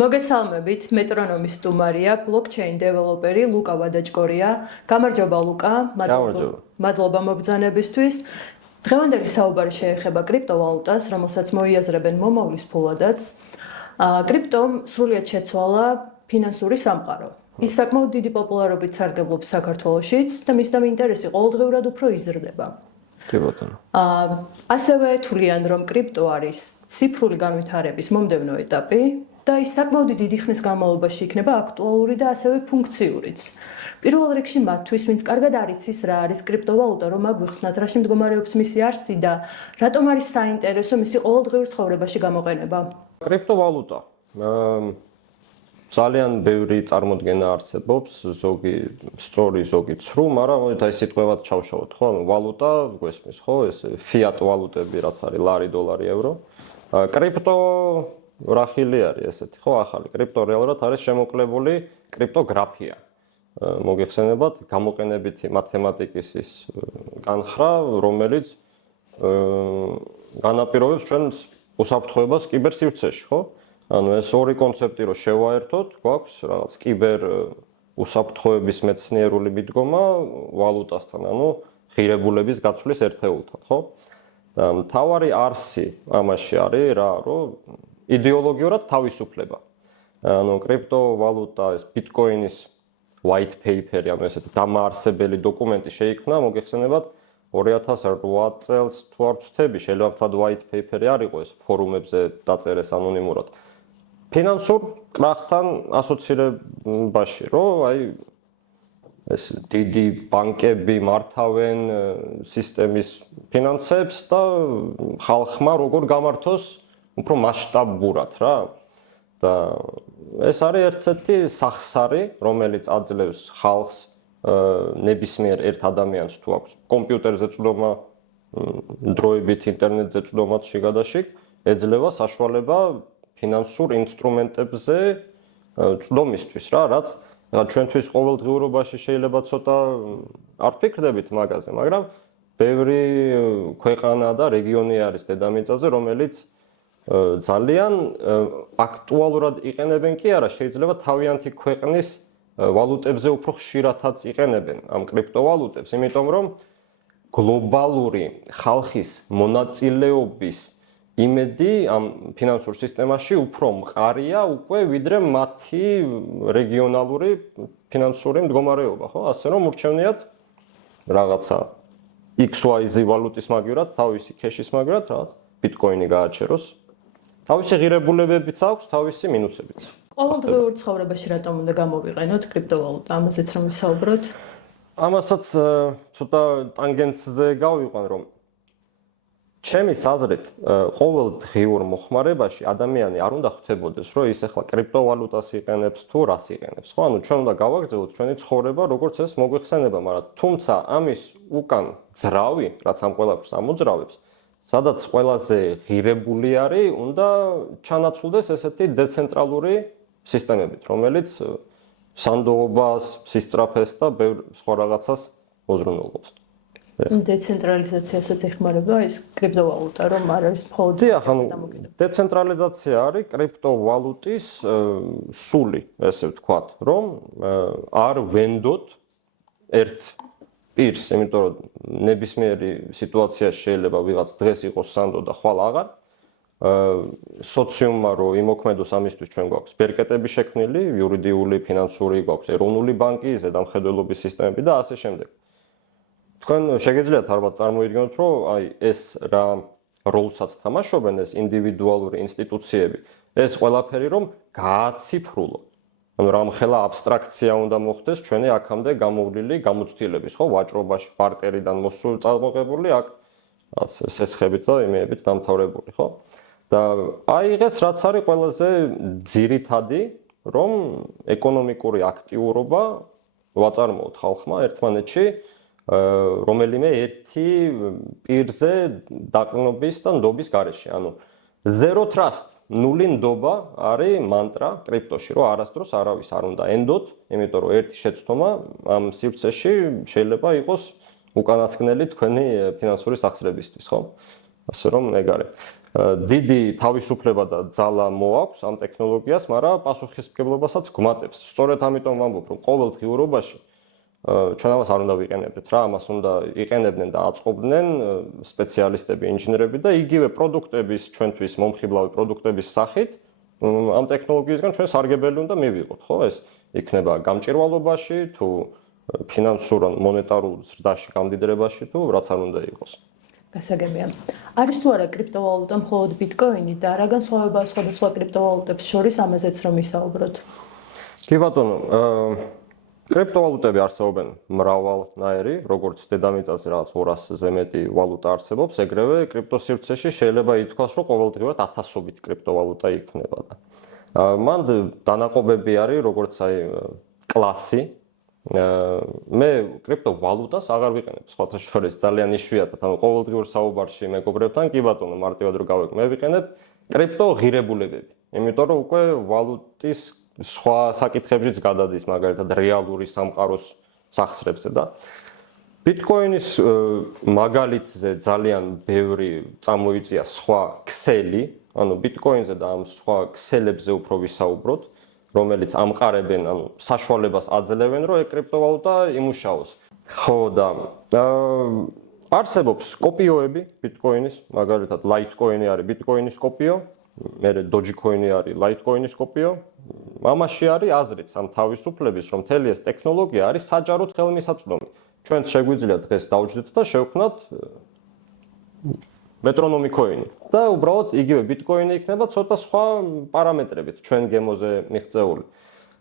მოგესალმებით, მეტრონომის სტუმარია, ბლოკჩეინ დეველოპერი ლუკა ვადაჭკორია. გამარჯობა ლუკა, მადლობა მოგზანებისთვის. დღევანდელი საუბარი შეეხება კრიპტოვალუტას, რომელსაც მოიაზრებენ მომავლის ფულადაც. კრიპტომ სრულიად შეცვალა ფინანსური სამყარო. ის საკმაოდ დიდი პოპულარობით სარგებლობს საქართველოშიც და მის ინტერესი ყოველდღიურად უფრო იზრდება. კი ბატონო. ასევე თვლიან, რომ კრიპტო არის ციფრული განვითარების მომდევნო ეტაპი და ის საკმაოდ დიდი ხნის განმავლობაში იქნება აქტუალური და ასევე ფუნქციურიც. პირველ რიგში მათთვის, ვინც კარგად არ იცის რა არის კრიპტოვალუტა, რომ აგვიხსნათ, რაში მდგომარეობს მისი არსი და რატომ არის საინტერესო მისი ყოველდღიურ ცხოვრებაში გამოყენება. კრიპტოვალუტა ძალიან ბევრი წარმოდგენა არსებობს, ზოგი სწორი, ზოგი ცრუ, მაგრამ მოდით აი სიტყვებად ჩავშალოთ, ხო? ვალუტა გვესმის, ხო? ეს ფიატ ვალუტები, რაც არის ლარი, დოლარი, ევრო. კრიპტო რახილი არის ესეთი, ხო? ახალი კრიპტო რეალურად არის შემოკლებული კრიპტოგრაფია. მოგეხსენებათ, გამოყენებითი მათემატიკის ის განხრა, რომელიც განაპირობებს ჩვენს უსაფრთხოებას კიბერსივრცეში, ხო? ანუ ეს ორი კონცეფტი რო შევაერთოთ, გვაქვს რაღაც კიბერ უსაფრთხოების მეცნიერული მიდგომა ვალუტასთან, ანუ ღირებულების გაცვლის ერთეულთან, ხო? მთავარი არსი ამაში არის რა, რომ იდეოლოგიურად თავისუფლება. ანუ კრიპტოვალუტა ეს ბიტკოინის white paper-ი, ანუ ესეთი დამაარსებელი დოკუმენტი შეიქმნა, მოგეხსენებათ 2008 წელს თუ არ ვცდები, შეიძლება თად white paper-ი არ იყო ეს ფორუმებზე დაწერეს ანონიმურად. ფინანსურ კრახთან ასოცირებაში, რომ აი ეს დიდი ბანკები მართავენ სისტემის ფინანსებს და ხალხმა როგორ გამართოს უფრო მასშტაბურად რა. და ეს არის ერთ-ერთი სახსარი, რომელიც აძლევს ხალხს ნებისმიერ ერთ ადამიანს თუ აქვს კომპიუტერზე წვდომა, დროებით ინტერნეტზე წვდომაც შიგადაშიგ, ეძლევა საშუალება ფინანსურ ინსტრუმენტებზე წვდომისთვის რა, რაც ჩვენთვის ყოველდღიურობაში შეიძლება ცოტა არ ვფიქრდებით მაგაზე, მაგრამ ბევრი ქვეყანა და რეგიონი არის დედამიწაზე, რომელიც ძალიან აქტუალურად იყენებენ კი არა, შეიძლება თავიანთი ქვეყნის ვალუტებზე უფრო ხშირადაც იყენებენ ამ კრიპტოვალუტებს, იმიტომ რომ გლობალური ხალხის მონაწილეობის იმედი ამ ფინანსურ სისტემაში უფრო მყარია უკვე ვიდრე მათი რეგიონალური ფინანსური მდგომარეობა, ხო? ასე რომ ურჩევნიათ რაღაცა XYZ ვალუტის მაგივრად, თავისი ქეშის მაგივრად, რაღაც ბიტკოინი გააჩეროს. თავისი ღირებულებებიც აქვს, თავისი მინუსებიც. ყოველდღიურ ცხოვრებაში რატომ უნდა გამოვიყენოთ კრიპტოვალუტა? ამაზეც რომ ვისაუბროთ. ამასაც ცოტა ტანგენცზე გავიყვან, რომ ჩემი აზრით, ყოველდღიურ მოხმარებაში ადამიანი არ უნდა ხვდებოდეს, რომ ის ახლა კრიპტოვალუტას იყენებს თუ რას იყენებს. ხო, ანუ ჩვენ უნდა გავაგრძელოთ ჩვენი ცხოვრება, როგორც ეს მოგვიხსენება, მაგრამ თუმცა ამის უკან ძრავი, რაც ამ ყველაფერს ამოძრავებს, სადაც ყველაზე ღირებული არის, უნდა ჩანაცვლდეს ესეთი დეცენტრალური სისტემებით, რომელიც სანდოობას, სისწრაფეს და ბევრ სხვა რაღაცას მოზრუნველობს. დეცენტრალიზაციასაც ეხმარება ეს კრიპტოვალუტა, რომ არ არის მხოლოდ დამოკიდებული. დეცენტრალიზაცია არის კრიპტოვალუტის სული, ესე ვთქვათ, რომ არ ვენდოთ ერთ პირს, იმიტომ რომ ნებისმიერი სიტუაცია შეიძლება ვიღაც დღეს იყოს სანდო და ხვალ აღარ. სოციუმმა რო იმოქმედოს ამისთვის ჩვენ გვაქვს ბერკეტები შექმნილი, იურიდიული, ფინანსური, გვაქვს ეროვნული ბანკი, ზედამხედველობის სისტემები და ასე შემდეგ. თქვენ შეგიძლიათ ალბათ წარმოიდგინოთ, რომ აი ეს რა როლსაც თამაშობენ ეს ინდივიდუალური ინსტიტუციები, ეს ყველაფერი რომ გააციფრულო. ანუ რამხელა აბსტრაქცია უნდა მოხდეს ჩვენი აქამდე გამოვლილი გამოცდილების, ხო, ვაჭრობაში პარტერიდან მოსულ წარმოღებული აქ სესხებით და იმეებით დამთავრებული, ხო? და აიღეს რაც არის ყველაზე ძირითადი, რომ ეკონომიკური აქტიურობა ვაწარმოოთ ხალხმა ერთმანეთში, რომელიმე ერთი პირზე დაყრდნობის და ნდობის გარეშე. ანუ zero trust, ნული ნდობა არის მანტრა კრიპტოში, რომ არასდროს არავის არ უნდა ენდოთ, იმიტომ რომ ერთი შეცდომა ამ სივრცეში შეიძლება იყოს უკანასკნელი თქვენი ფინანსური სახსრებისთვის, ხო? ასე რომ ეგ არის. დიდი თავისუფლება და ძალა მოაქვს ამ ტექნოლოგიას, მაგრამ პასუხისმგებლობასაც გვმატებს. სწორედ ამიტომ ვამბობ, რომ ყოველ დღიურობაში ჩვენ ამას არ უნდა ვიყენებდეთ რა, ამას უნდა იყენებდნენ და აწყობდნენ სპეციალისტები, ინჟინერები და იგივე პროდუქტების ჩვენთვის მომხიბლავი პროდუქტების სახით ამ ტექნოლოგიისგან ჩვენ სარგებელი უნდა მივიღოთ, ხო? ეს იქნება გამჭირვალობაში თუ ფინანსურ ან მონეტარულ ზრდაში, გამდიდრებაში თუ რაც არ უნდა იყოს. გასაგებია. არის თუ არა კრიპტოვალუტა მხოლოდ ბიტკოინი და რა განსხვავებაა სხვადასხვა კრიპტოვალუტებს შორის ამაზეც რომ ვისაუბროთ? კი ბატონო, კრიპტოვალუტები არსებობენ მრავალნაირი, როგორც დედამიწაზე რაღაც 200-ზე მეტი ვალუტა არსებობს, ეგრევე კრიპტოსივრცეში შეიძლება ითქვას, რომ ყოველდღიურად ათასობით კრიპტოვალუტა იქნება და მან დანაყოფები არის, როგორც აი კლასი. მე კრიპტოვალუტას აღარ ვიყენებ სხვათა შორის ძალიან იშვიათად, ანუ ყოველდღიურ საუბარში მეგობრებთან კი ბატონო მარტივად რო გავეკ, მე ვიყენებ კრიპტოღირებულებები, იმიტომ რომ უკვე ვალუტის სხვა საკითხებშიც გადადის, მაგალითად რეალური სამყაროს სახსრებზე და ბიტკოინის მაგალითზე ძალიან ბევრი წამოიწია სხვა ქსელი, ანუ ბიტკოინზე და ამ სხვა ქსელებზე უფრო ვისაუბროთ, რომელიც ამყარებენ, ანუ საშუალებას აძლევენ, რომ კრიპტოვალუტა იმუშაოს. ხო და არსებობს კოპიოები ბიტკოინის, მაგალითად ლაითკოინი არის ბიტკოინის კოპიო, მერე დოჯიკოინი არის ლაითკოინის კოპიო. ამაში არის აზრიც ამ თავისუფლების, რომ მთელი ეს ტექნოლოგია არის საჯაროდ ხელმისაწვდომი. ჩვენ შეგვიძლია დღეს დავჯდეთ და შევქმნათ მეტრონომი კოინი და უბრალოდ იგივე ბიტკოინი იქნება ცოტა სხვა პარამეტრებით ჩვენ გემოზე მიღწეული.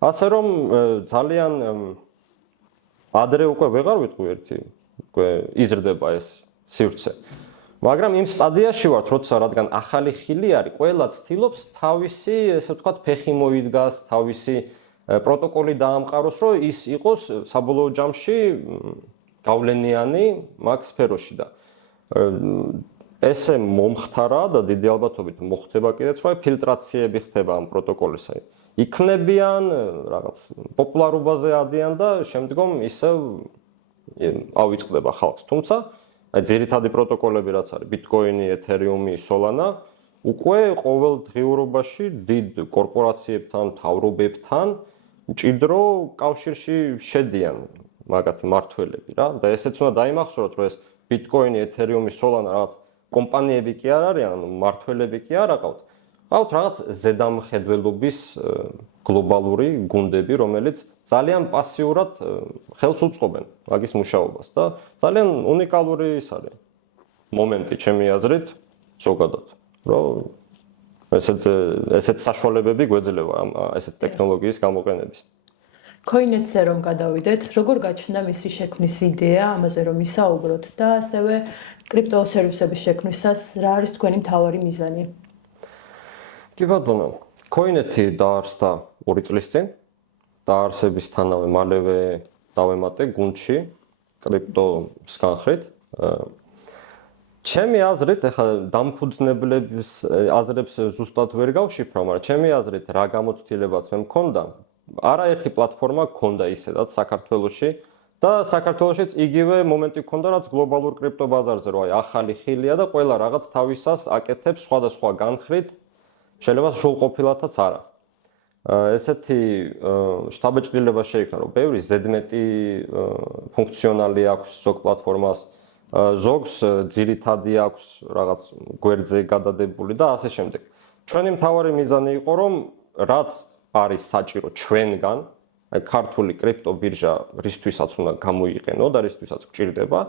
ასე რომ ძალიან ადრე უკვე ვეღარ ვიტყვი ერთი, უკვე იზრდება ეს სივრცე. მაგრამ იმ სტადიაში ვართ, როცა რადგან ახალი ხილი არის, ყველა ცდილობს თავისი, ესე ვთქვათ, ფეხი მოიდგას, თავისი პროტოკოლი დაამყაროს, რომ ის იყოს საბოლოო ჯამში გავლენიანი მაგ სფეროში და ესე მომხდარა და დიდი ალბათობით მოხდება კიდეც, რომ ფილტრაციები ხდება ამ პროტოკოლისა. იქნებიან რაღაც პოპულარობაზე ადიან და შემდგომ ისევ ავიწყდება ხალხს. თუმცა აი ძირითადი პროტოკოლები რაც არის ბიტკოინი, ეთერიუმი, სოლანა უკვე ყოველ დღიურობაში დიდ კორპორაციებთან, მთავრობებთან მჭიდრო კავშირში შედიან მაგათი მმართველები რა და ესეც უნდა დაიმახსოვროთ, რომ ეს ბიტკოინი, ეთერიუმი, სოლანა რაღაც კომპანიები კი არ არიან, ანუ მმართველები კი არ აყავთ. ყავთ რაღაც ზედამხედველობის გლობალური გუნდები, რომელიც ძალიან პასიურად ხელს უწყობენ მაგის მუშაობას და ძალიან უნიკალური ის არის მომენტი ჩემი აზრით ზოგადად, რომ ესეთ საშუალებები გვეძლევა ესეთ ტექნოლოგიის გამოყენების. Coinetze რომ გადავიდეთ, როგორ გაჩნდა მისი შექმნის იდეა, ამაზე რომ ვისაუბროთ და ასევე კრიპტოსერვისების შექმნისას რა არის თქვენი მთავარი მიზანი? კი ბატონო, Coineti დაარსდა 2 წლის წინ. დაარსებისთანავე მალევე დავემატე გუნდში კრიპტოს განხრით. ჩემი აზრით, ახლა დამფუძნებლების აზრებს ზუსტად ვერ გავშიფრავ, მაგრამ ჩემი აზრით რა გამოცდილებაც მე მქონდა, არაერთი პლატფორმა მქონდა ისედაც საქართველოში და საქართველოშიც იგივე მომენტი მქონდა, რაც გლობალურ კრიპტო ბაზარზე, რომ აი ახალი ხილია და ყველა რაღაც თავისას აკეთებს სხვადასხვა განხრით, შეიძლება სრულყოფილადაც არა. ესეთი შთაბეჭდილება შეიქმნა, რომ ბევრი ზედმეტი ფუნქციონალი აქვს ზოგ პლატფორმას, ზოგს ძირითადი აქვს რაღაც გვერდზე გადადებული და ასე შემდეგ. ჩვენი მთავარი მიზანი იყო, რომ რაც არის საჭირო ჩვენგან, აი ქართული კრიპტო ბირჟა რისთვისაც უნდა გამოიყენო და რისთვისაც გვჭირდება,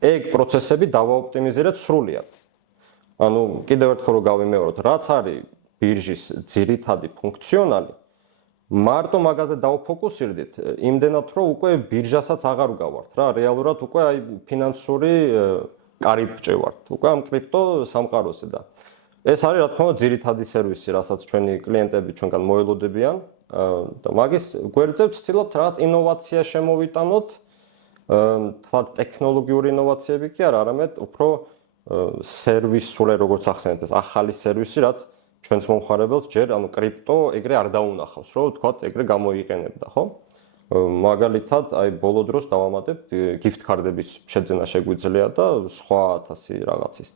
ეგ პროცესები დავაოპტიმიზიროთ სრულად. ანუ კიდევ ერთხელ რომ გავიმეოროთ, რაც არის ბირჟის ძირითადი ფუნქციონალი, მარტო მაგაზე დავფოკუსირდით, იმდენად რომ უკვე ბირჟასაც აღარ ვგავართ რა, რეალურად უკვე აი ფინანსური კარიბჭე ვართ, უკვე ამ კრიპტო სამყაროზე და ეს არის რა თქმა უნდა ძირითადი სერვისი, რასაც ჩვენი კლიენტები ჩვენგან მოელოდებიან და მაგის გვერდზე ვცდილობთ რაღაც ინოვაცია შემოვიტანოთ, თლად ტექნოლოგიური ინოვაციები კი არა, არამედ უფრო სერვისული როგორც ახსენეთ ეს ახალი სერვისი, რაც ჩვენს მომხარებელს ჯერ ანუ კრიპტო ეგრე არ დაუნახავს, რომ ვთქვათ, ეგრე გამოიყენებდა, ხო? მაგალითად, აი ბოლო დროს დავამატებ gift card-ების შეძენა შეგვიძლია და სხვა 1000 რაღაცის.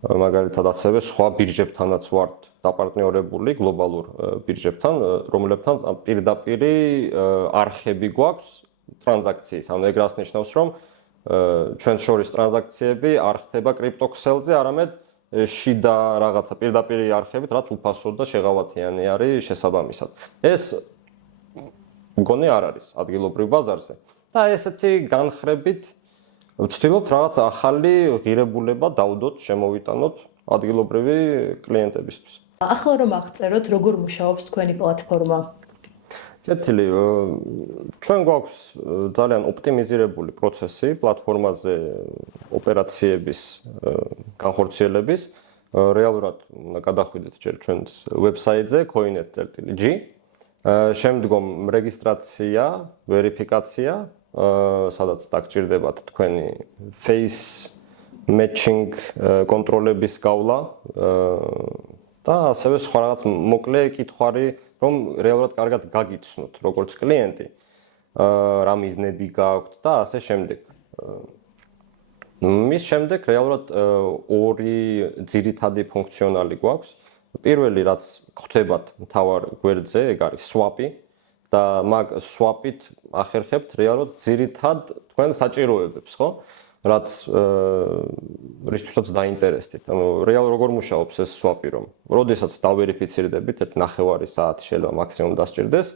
მაგალითად ასევე სხვა ბირჟებთანაც ვართ დაპარტნიორებული გლობალურ ბირჟებთან, რომლებთან პირდაპირ არხები გვაქვს ტრანზაქციის. ანუ ეგ რას ნიშნავს, რომ ჩვენ შორის ტრანზაქციები არ ხდება კრიპტოქსელზე, არამედ შიდა რაღაცა პირდაპირ არხებით, რაც უფასო და შეღავათიანი არის შესაბამისად. ეს მგონი არ არის ადგილობრივ ბაზარზე. და ესეთი განხრებით ვცდილობთ რაღაც ახალი ღირებულება დავდოთ, შემოვიტანოთ ადგილობრივი კლიენტებისთვის. ახლა რომ აღწეროთ, როგორ მუშაობს თქვენი პლატფორმა? კეთილი, ჩვენ გვაქვს ძალიან ოპტიმიზირებული პროცესი პლატფორმაზე ოპერაციების განხორციელების. რეალურად გადახვიდეთ ჯერ ჩვენს ვებსაიტზე coinet.g. შემდგომ რეგისტრაცია, ვერიფიკაცია, სადაც დაგჭირდებათ თქვენი face matching კონტროლების გავლა და ასევე სხვა რაღაც მოკლე კითხვარი, რომ რეალურად კარგად გაგიცნოთ როგორც კლიენტი, რა მიზნები გააქვთ და ასე შემდეგ. მის შემდეგ რეალურად ორი ძირითადი ფუნქციონალი გვაქვს. პირველი რაც ხვდებათ მთავარ გვერდზე, ეგ არის swap-ი და მაგ swap-ით ახერხებთ რეალურად ძირითად თქვენ საჭიროებებს, ხო? რაც რისთვისაც დაინტერესდით. ანუ რეალურად როგორ მუშაობს ეს swap-ი, რომ როდესაც დავერიფიცირდებით, 1.5 საათი შეიძლება მაქსიმუმ დასჭირდეს.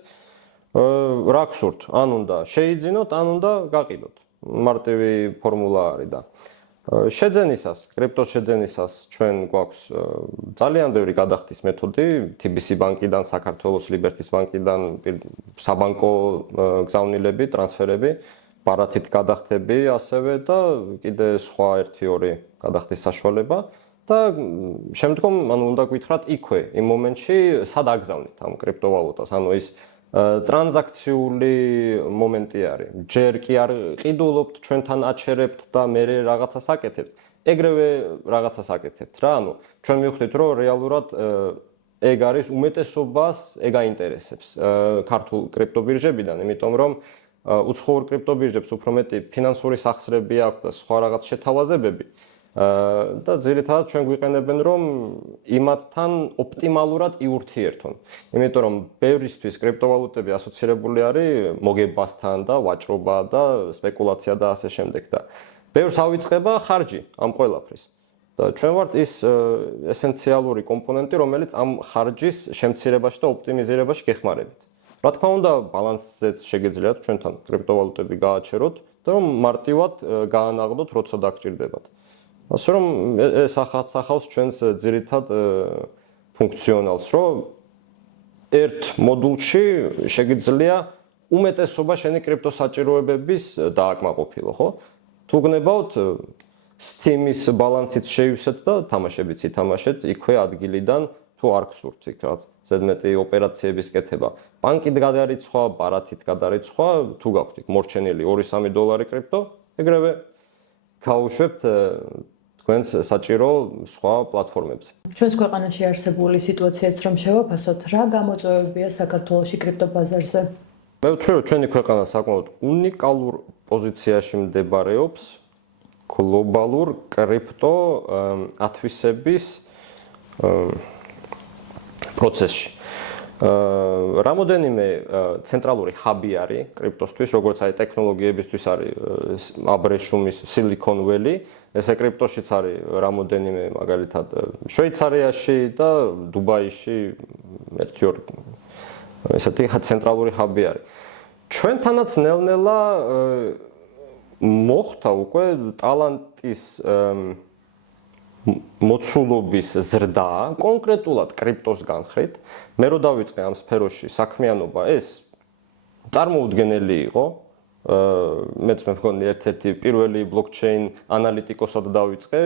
რა გსურთ? ან უნდა შეიძინოთ, ან უნდა გაყიდოთ. მარტივი ფორმულა არის და შეძენისას, კრიპტოს შეძენისას ჩვენ გვაქვს ძალიან ბევრი გადახდის მეთოდი, TBC ბანკიდან, საქართველოს ლიბერტის ბანკიდან, საბანკო გზავნილები, ტრანსფერები, ბარათით გადახდები ასევე და კიდე სხვა 1-2 გადახდის საშუალება და შემდგომ ანუ უნდა გითხრათ იქვე იმ მომენტში სად აგზავნით ამ კრიპტოვალუტას, ანუ ის ტრანზაქციული მომენტი არის. ჯერ კი არ ყიდულობთ, ჩვენთან აჩერებთ და მე რაღაცას აკეთებთ. ეგრევე რაღაცას აკეთებთ რა, ანუ ჩვენ მივხვდით, რომ რეალურად ეგ არის უმეტესობას ეგ აინტერესებს ქართულ კრიპტობირჟებიდან, იმიტომ რომ უცხოურ კრიპტობირჟებს უფრო მეტი ფინანსური სახსრები აქვს და სხვა რაღაც შეთავაზებები. და ძირითადად ჩვენ გვიყენებენ რომ იმათთან ოპტიმალურად იურთიერთონ. იმიტომ რომ ბევრისთვის კრიპტოვალუტები ასოცირებული არის მოგებასთან და ვაჭრობა და სპეკულაცია და ასე შემდეგ და ბევრს ავიწყება ხარჯი ამ ყველაფრის. და ჩვენ ვართ ის ესენციალური კომპონენტი, რომელიც ამ ხარჯის შემცირებაში და ოპტიმიზირებაში გეხმარებით. რა თქმა უნდა, ბალანსზეც შეგეძლიათ ჩვენთან კრიპტოვალუტები გააჩეროთ და რომ მარტივად გაანაღდოთ, როცა დაგჭირდებათ. ასე რომ ეს ახასახავს ჩვენს ძირითად ფუნქციონალს, რომ ერთ მოდულში შეგიძლია უმეტესობა შენი კრიპტოსაჭიროებების დააკმაყოფილო, ხო? თუ გნებავთ Steam-ის ბალანსით შევისეთ და თამაშებიც ითამაშეთ იქვე ადგილიდან, თუ არ გსურთ იქ რაც ზედმეტი ოპერაციების კეთება. ბანკით გადარიცხვა, ბარათით გადარიცხვა, თუ გაქვთ იქ მორჩენილი 2-3 დოლარი კრიპტო, ეგრევე გაუშვებთ თქვენს საჭირო სხვა პლატფორმებზე. ჩვენს ქვეყანაში არსებული სიტუაციაც რომ შევაფასოთ, რა გამოწვევებია საქართველოში კრიპტობაზარზე? მე ვთვლი, რომ ჩვენი ქვეყანა საკმაოდ უნიკალურ პოზიციაში მდებარეობს გლობალურ კრიპტო ათვისების პროცესში. რამოდენიმე ცენტრალური ჰაბი არის კრიპტოსთვის, როგორც აი ტექნოლოგიებისთვის არის აბრეშუმის Silicon Valley, ესე კრიპტოშიც არის რამოდენიმე მაგალითად შვეიცარიაში და დუბაიში 1-2 ესეთი ცენტრალური ჰაბი არის. ჩვენთანაც ნელ-ნელა მოხდა უკვე ტალანტის მოცულობის ზრდა, კონკრეტულად კრიპტოს განხრით. მე რო დავიწყე ამ სფეროში საქმიანობა, ეს წარმოუდგენელი იყო. მეც მე მგონი ერთ-ერთი პირველი ბლოკჩეინ ანალიტიკოსად დავიწყე,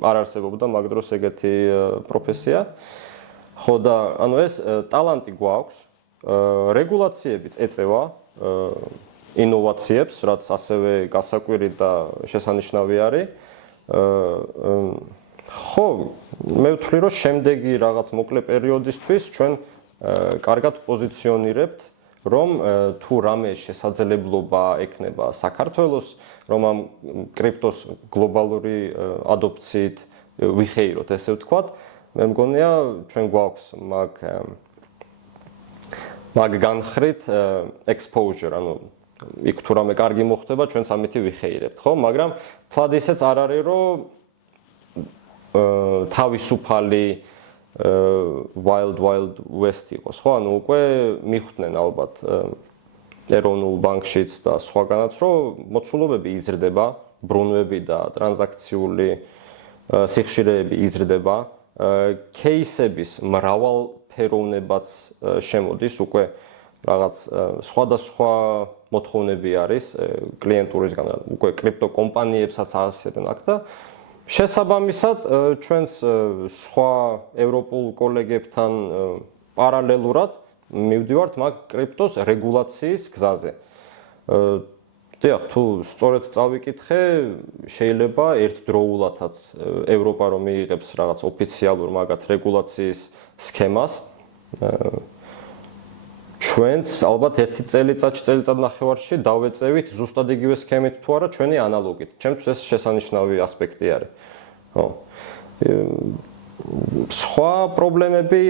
არ არსებობდა მაგ დროს ეგეთი პროფესია. ხო და ანუ ეს ტალანტი გვაქვს, რეგულაციებიც ეწევა ინოვაციებს, რაც ასევე გასაკვირი და შესანიშნავი არის. ხო, მე ვთვლი, რომ შემდეგი რაღაც მოკლე პერიოდისთვის ჩვენ კარგად პოზიციონირებთ, რომ თუ რამე შესაძლებლობა ექნება საქართველოს, რომ ამ კრიპტოს გლობალური ადოპციით ვიხეიროთ, ესე ვთქვათ. მე მგონია ჩვენ გვაქვს მაგ განხრით exposure, ანუ იქ თუ რამე კარგი მოხდება, ჩვენც ამითი ვიხეირებთ, ხო? მაგრამ თლად ისეც არ არის, რომ თავისუფალი wild west იყოს, ხო? ანუ უკვე მიხვდნენ ალბათ ეროვნულ ბანკშიც და სხვაგანაც, რომ მოცულობები იზრდება, ბრუნვები და ტრანზაქციული სიხშირეები იზრდება, кейსების მრავალფეროვნებაც შემოდის, უკვე რაღაც სხვადასხვა მოთხოვნები არის კლიენტურისგან, უკვე კრიპტოკომპანიებსაც ასწრებენ აქ და შესაბამისად ჩვენს სხვა ევროპულ კოლეგებთან პარალელურად მივდივართ მაგ კრიპტოს რეგულაციის გზაზე. დიახ, თუ სწორედ წავიკითხე, შეიძლება ერთდროულადაც ევროპა რომ მიიღებს რაღაც ოფიციალურ მაგათ რეგულაციის სქემას, ჩვენც ალბათ ერთი წელიწადნახევარში დავეწევით ზუსტად იგივე სქემით თუ არა ჩვენი ანალოგით. ჩემთვის ეს შესანიშნავი ასპექტი არის. ხო. სხვა პრობლემები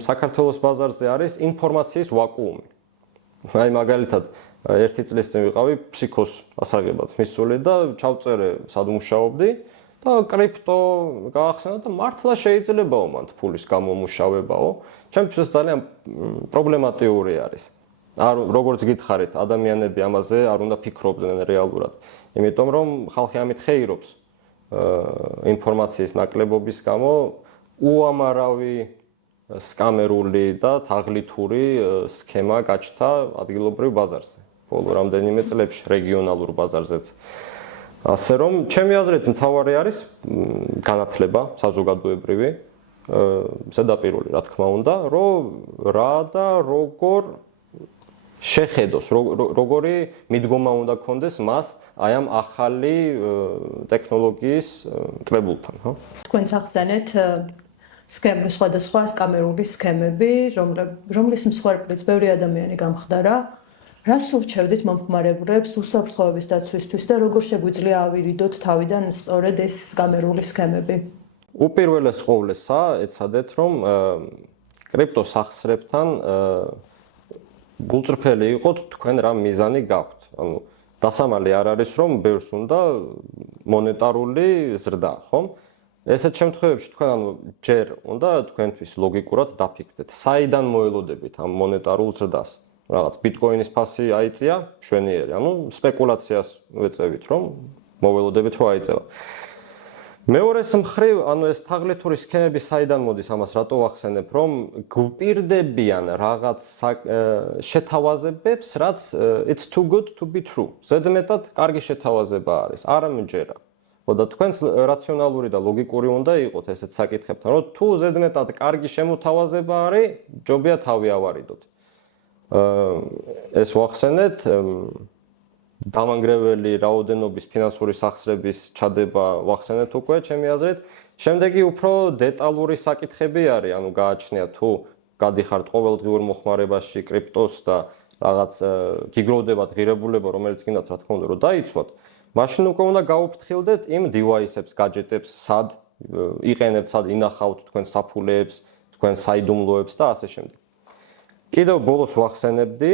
საქართველოს ბაზარზე არის ინფორმაციის ვაკუუმი. აი მაგალითად ერთი წლის წინ ვიყავი ფსიქოს ასაღებად მისული და ჩავწერე სად მუშაობდი და კრიპტო გაახსენა და მართლა შეიძლებაო მან ფულის გამომუშავებაო. ჩემთვის ძალიან პრობლემატიური არის. როგორც გითხარით, ადამიანები ამაზე არ უნდა ფიქრობდნენ რეალურად. იმიტომ რომ ხალხი ამით ხეირობს ინფორმაციის ნაკლებობის გამო უამრავი სკამერული და თაღლითური სქემა გაჩნდა ადგილობრივ ბაზარზე. ბოლო რამდენიმე წლებში რეგიონალურ ბაზარზეც. ასე რომ, ჩემი აზრით მთავარი არის განათლება საზოგადოებრივი, ზედაპირული, რა თქმა უნდა, რომ რა და როგორ შეხედოს, როგორი მიდგომა უნდა ქონდეს მას აი ამ ახალი ტექნოლოგიის კრებულთან, ხო? თქვენ ახსენეთ სქემები, სხვადასხვა სკამერული სქემები, რომლის მსხვერპლიც ბევრი ადამიანი გამხდარა. რას ურჩევდით მომხმარებლებს უსაფრთხოების დაცვისთვის და როგორ შეგვიძლია ავირიდოთ თავიდან სწორედ ეს სკამერული სქემები? უპირველეს ყოვლისა, ეცადეთ, რომ კრიპტოს ახსრებთან გულწრფელი იყოთ თქვენ რა მიზანი გაქვთ. ანუ დასამალი არ არის, რომ ბევრს უნდა მონეტარული ზრდა, ხომ? ესეთ შემთხვევებში თქვენ ანუ ჯერ უნდა თქვენთვის ლოგიკურად დაფიქრდეთ, საიდან მოელოდებით ამ მონეტარულ ზრდას. რაღაც ბიტკოინის ფასი აიწია, მშვენიერი, ანუ სპეკულაციას ვეწევით, რომ მოველოდებით რომ აიწევა. მეორეს მხრივ, ანუ ეს თაღლითური სქემები საიდან მოდის, ამას რატო ვახსენებ, რომ გვპირდებიან რაღაც შეთავაზებებს, რაც it's too good to be true. ზედმეტად კარგი შეთავაზება არის, არ ამჯერა. და თქვენს რაციონალური და ლოგიკური უნდა იყოთ ესეთ საკითხებთან, რომ თუ ზედმეტად კარგი შემოთავაზება არის, ჯობია თავი ავარიდოთ. ეს ვახსენეთ დამანგრეველი რაოდენობის ფინანსური სახსრების ჩადება ვახსენეთ უკვე ჩემი აზრით. შემდეგი უფრო დეტალური საკითხები არის, ანუ გააჩნია თუ გადიხართ ყოველდღიურ მოხმარებაში კრიპტოს და რაღაც გიგროვდებათ ღირებულება, რომელიც გინდათ რა თქმა უნდა რომ დაიცვათ, მაშინ უკვე უნდა გაუფრთხილდეთ იმ დივაისებს, гаджеტებს, სად იყენებთ, სად ინახავთ თქვენ საფულეებს, თქვენ საიდუმლოებს და ასე შემდეგ. კიდევ ბოლოს ვახსენებდი,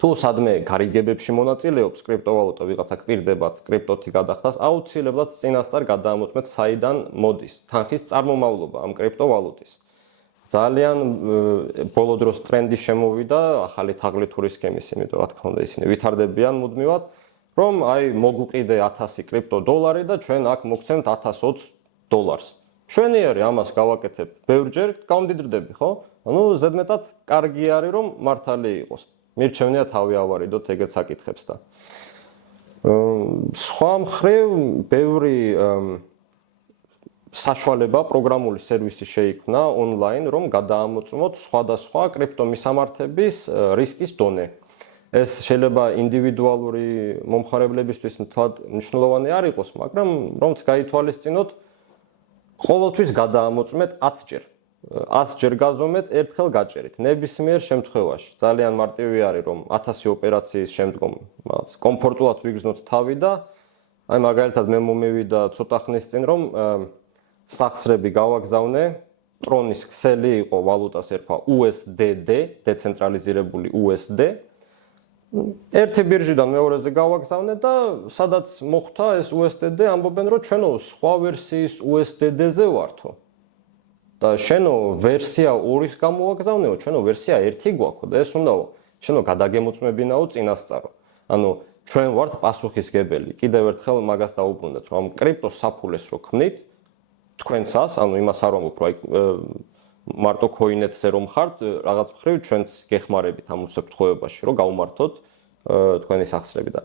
თუ სადმე გარიგებებში მონაწილეობს კრიპტოვალუტა, ვიღაცა კვირდებათ კრიპტოთი გადახდას, აუცილებლად წინასწარ გადაამოწმეთ საიდან მოდის თანხის წარმომავლობა ამ კრიპტოვალუტის. ძალიან ბოლო დროს ტრენდი შემოვიდა ახალი თაღლითური სქემის, იმიტომ რა თქმა უნდა ისინი ვითარდებიან მუდმივად, რომ აი მოგვყიდე 1000 კრიპტო დოლარი და ჩვენ აქ მოგცემთ 1020 დოლარს. მშვენიერი, ამას გავაკეთებ ბევრჯერ, გავმდიდრდები, ხო? ანუ ზედმეტად კარგი არის რომ მართალი იყოს. მირჩევნია თავი ავარიდოთ ეგეთ საკითხებს და სხვა მხრივ ბევრი საშუალება პროგრამული სერვისი შეიქმნა ონლაინ, რომ გადაამოწმოთ სხვადასხვა კრიპტომისამართების რისკის დონე. ეს შეიძლება ინდივიდუალური მომხმარებლებისთვის მთლად მნიშვნელოვანი არ იყოს, მაგრამ რომც გაითვალისწინოთ, ყოველთვის გადაამოწმეთ 10 ჯერ. 100 ჯერ გაზომეთ, ერთხელ გაჭერით. ნებისმიერ შემთხვევაში. ძალიან მარტივი არის, რომ 1000 ოპერაციის შემდგომ, რაღაც კომფორტულად ვიგრძნოთ თავი და აი მაგალითად მე მომივიდა ცოტა ხნის წინ რომ სახსრები გავაგზავნე, ტრონის ქსელი იყო ვალუტას ერქვა USDD, დეცენტრალიზირებული USD. ერთი ბირჟიდან მეორეზე გავაგზავნე და სადაც მოხდა ეს USDD, ამბობენ რომ ჩვენო სხვა ვერსიის USDD-ზე ვართო. და შენო ვერსია 2-ის გამოვაგზავნეო, ჩვენო ვერსია 1 გვაქვს და ეს უნდაო, შენო გადაგემოწმებინაო წინასწარო. ანუ ჩვენ ვართ პასუხისგებელი. კიდევ ერთხელ მაგას დაუბრუნდეთ, რომ ამ კრიპტოს საფულეს რო ქმნით, თქვენსას, ანუ იმას არ ვამბობ, რომ მარტო coin-ეთზე რომ ხართ, რაღაც მხრივ ჩვენც გეხმარებით ამ უსაფრთხოებაში, რომ გავმართოთ თქვენი სახსრები და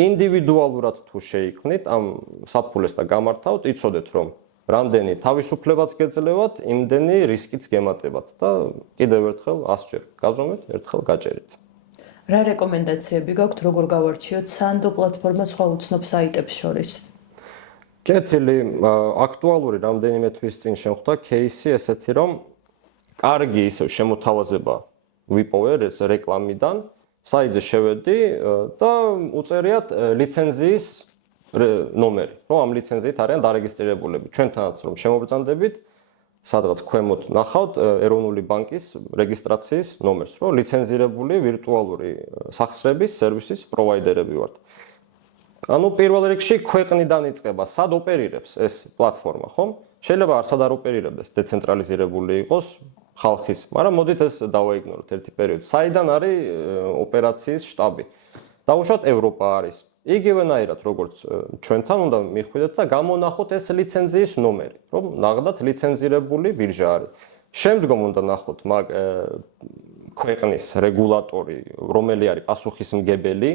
ინდივიდუალურად თუ შეიქმნით ამ საფულეს და გამართავთ, იცოდეთ, რომ რამდენი თავისუფლებაც გეძლევათ, იმდენი რისკიც გემატებათ და კიდევ ერთხელ 100 ჯერ გაზომეთ, ერთხელ გაჭერით. რა რეკომენდაციები გაქვთ, როგორ გავარჩიოთ სანდო პლატფორმა სხვა უცნობ საიტებს შორის? კეთილი, აქტუალური რამდენიმე თვის წინ შემხვდა кейსი ესეთი, რომ კარგი ისევ შემოთავაზება ვიპოვე ეს რეკლამიდან, საიტზე შევედი და უწერიათ ლიცენზიის ნომერი, რომ ამ ლიცენზიით არიან დარეგისტრირებულები. ჩვენთანაც რომ შემობრძანდებით, სადღაც ქვემოთ ნახავთ ეროვნული ბანკის რეგისტრაციის ნომერს, რომ ლიცენზირებული ვირტუალური სახსრების სერვისის პროვაიდერები ვართ. ანუ პირველ რიგში ქვეყნიდან იწყება, სად ოპერირებს ეს პლატფორმა, ხომ? შეიძლება არც არ ოპერირებდეს, დეცენტრალიზირებული იყოს ხალხის, მაგრამ მოდით ეს დავაიგნოროთ ერთი პერიოდი. საიდან არის ოპერაციის შტაბი? დავუშვათ ევროპა არის. იგივენაირად როგორც ჩვენთან უნდა მიხვიდეთ და გამონახოთ ეს ლიცენზიის ნომერი, რომ ნახდათ ლიცენზირებული ბირჟა არის. შემდგომ უნდა ნახოთ მაგ ქვეყნის რეგულატორი, რომელი არის პასუხისმგებელი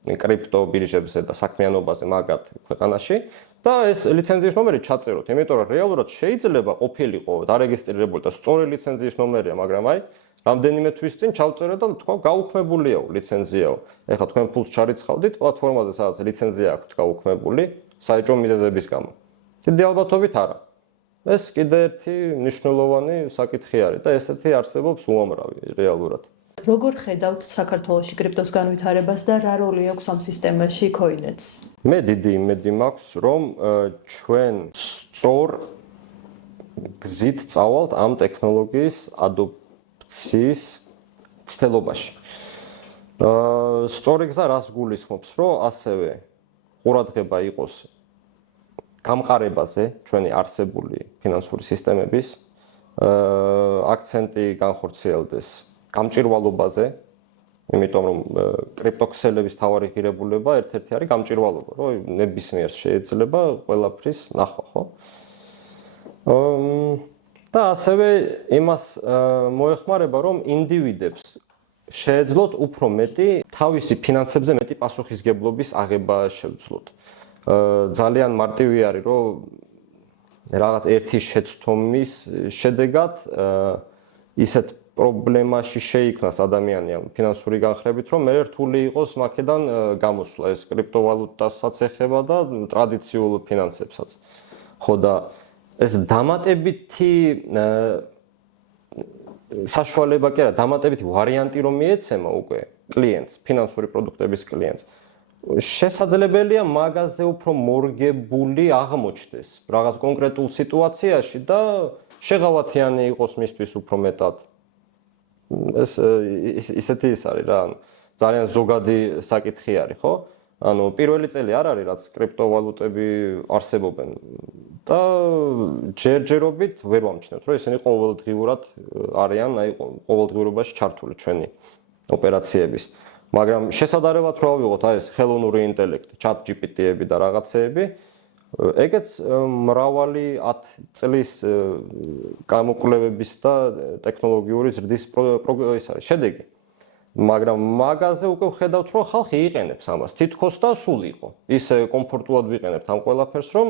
კრიპტო ბირჟებზე და საქმიანობაზე მაგათ ქვეყანაში და ეს ლიცენზიის ნომერი ჩაწეროთ, იმიტომ რომ რეალურად შეიძლება ყოფილიყო დარეგისტრირებული და სწორი ლიცენზიის ნომერია, მაგრამ აი რამდენიმე თვის წინ ჩავწერე და თქვა გაუქმებულიაო ლიცენზიაო. ეხლა თქვენ ფულს ჩარიცხავდით პლატფორმაზე, სადაც ლიცენზია აქვს გაუქმებული საეჭვო მიზეზების გამო. დიდი ალბათობით არა. ეს კიდე ერთი მნიშვნელოვანი საკითხი არის და ესეთი არსებობს უამრავი რეალურად. როგორ ხედავთ საქართველოში კრიპტოს განვითარებას და რა როლი აქვს ამ სისტემაში coin-ets? მე დიდი იმედი მაქვს, რომ ჩვენ სწორ გზით წავალთ ამ ტექნოლოგიის ადოპციის ცდელობაში. სწორი გზა რას გულისხმობს, რომ ასევე ყურადღება იყოს გამყარებაზე ჩვენი არსებული ფინანსური სისტემების, აქცენტი განხორციელდეს გამჭირვალობაზე, იმიტომ რომ კრიპტოქსელების თავარი ღირებულება ერთ-ერთი არის გამჭირვალობა, რომ ნებისმიერ შეიძლება ყველაფრის ნახვა, ხო? და ასევე იმას მოეხმარება, რომ ინდივიდებს შეეძლოთ უფრო მეტი თავისი ფინანსებზე მეტი პასუხისგებლობის აღება შევძლოთ. ძალიან მარტივი არის, რომ რაღაც ერთი შეცდომის შედეგად ისეთ პრობლემაში შეიქმნას ადამიანი ამ ფინანსური განხრებით, რომ მე რთული იყოს მაქედან გამოსვლა, ეს კრიპტოვალუტასაც ეხება და ტრადიციულ ფინანსებსაც. ხო და ეს დამატებითი საშუალება კი არა, დამატებითი ვარიანტი რომ მიეცემა უკვე კლიენტს, ფინანსური პროდუქტების კლიენტს. შესაძლებელია მაგაზე უფრო მორგებული აღმოჩნდეს რაღაც კონკრეტულ სიტუაციაში და შეღავათიანი იყოს მისთვის უფრო მეტად. ეს ისეთი ის არის რა, ძალიან ზოგადი საკითხი არის, ხო? ანუ პირველი წელი არ არის, რაც კრიპტოვალუტები არსებობენ და ჯერჯერობით ვერ ვამჩნევთ, რომ ისინი ყოველდღიურად არიან, აი ყოველდღიურობაში ჩართული ჩვენი ოპერაციების. მაგრამ შესაძლებლად რო ავიღოთ აი ეს ხელოვნური ინტელექტი, ChatGPT-ები და რაღაცეები, ეგეც მრავალი 10 წლის გამოკვლევების და ტექნოლოგიური ზრდის ის არის შედეგი. მაგრამ მაგაზე უკვე ვხედავთ, რომ ხალხი იყენებს ამას, თითქოს და სულ იყო. ისე კომფორტულად ვიყენებთ ამ ყველაფერს, რომ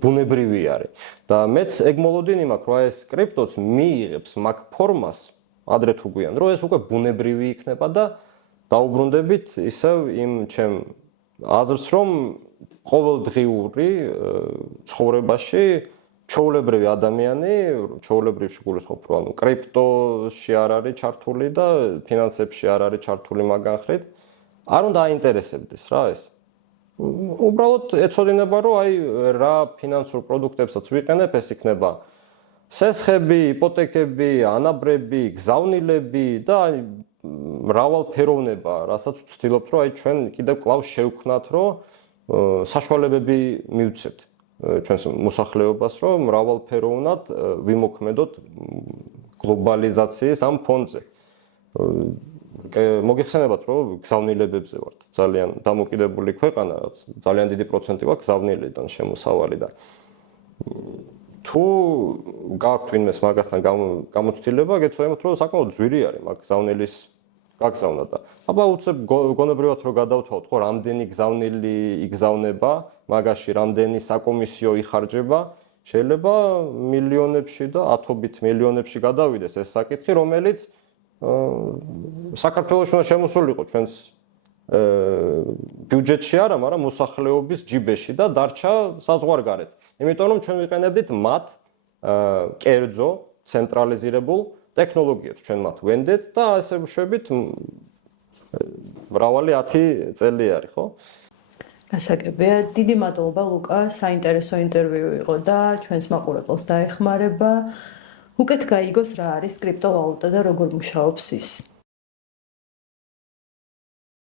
ბუნებრივი არის. და მეც ეგ მოლოდინი მაქვს, რომ ეს კრიპტოც მიიღებს მაგ ფორმას, ადრე თუ გვიან, რომ ეს უკვე ბუნებრივი იქნება და დაუბრუნდებით ისევ იმ ჩემ აზრს, რომ ყოველდღიური ცხოვრებაში ჩვეულებრივი ადამიანი, ჩვეულებრივში გულისხმობ, რომ ანუ კრიპტოში არ არის ჩართული და ფინანსებში არ არის ჩართული მაგ განხრით, არ უნდა აინტერესებდეს რა ეს. უბრალოდ ეცოდინება, რომ აი რა ფინანსურ პროდუქტებსაც ვიყენებ, ეს იქნება სესხები, იპოთეკები, ანაბრები, გზავნილები და აი მრავალფეროვნება, რასაც ვცდილობთ, რომ აი ჩვენ კიდევ კვლავ შევქმნათ, რომ საშუალებები მივცეთ ჩვენს მოსახლეობას, რომ მრავალფეროვნად ვიმოქმედოთ გლობალიზაციის ამ ფონზე. მოგეხსენებათ, რომ გზავნილებებზე ვართ ძალიან დამოკიდებული ქვეყანა, ძალიან დიდი პროცენტი ვაქვს გზავნილიდან შემოსავალი და თუ გაქვთ ვინმეს მაგასთან გამოცდილება, გეცოდინებთ, რომ საკმაოდ ძვირი არის მაგ გზავნილის გაგზავნა და აბა უცებ გონებრივად რომ გადავთვალოთ, ხო, რამდენი გზავნილი იგზავნება, მაგაში რამდენი საკომისიო იხარჯება, შეიძლება მილიონებში და ათობით მილიონებში გადავიდეს ეს საკითხი, რომელიც საქართველოს უნდა შემოსულიყო ჩვენს ბიუჯეტში არა, მაგრამ მოსახლეობის ჯიბეში და დარჩა საზღვარგარეთ. იმიტომ რომ ჩვენ ვიყენებდით მათ კერძო, ცენტრალიზირებულ ტექნოლოგიებს, ჩვენ მათ ვენდეთ და ასე ვშვებით მრავალი 10 წელი არის, ხო? გასაგებია, დიდი მადლობა ლუკა, საინტერესო ინტერვიუ იყო და ჩვენს მაყურებელს დაეხმარება. უკეთ გაიგოს რა არის კრიპტოვალუტა და როგორ მუშაობს ის.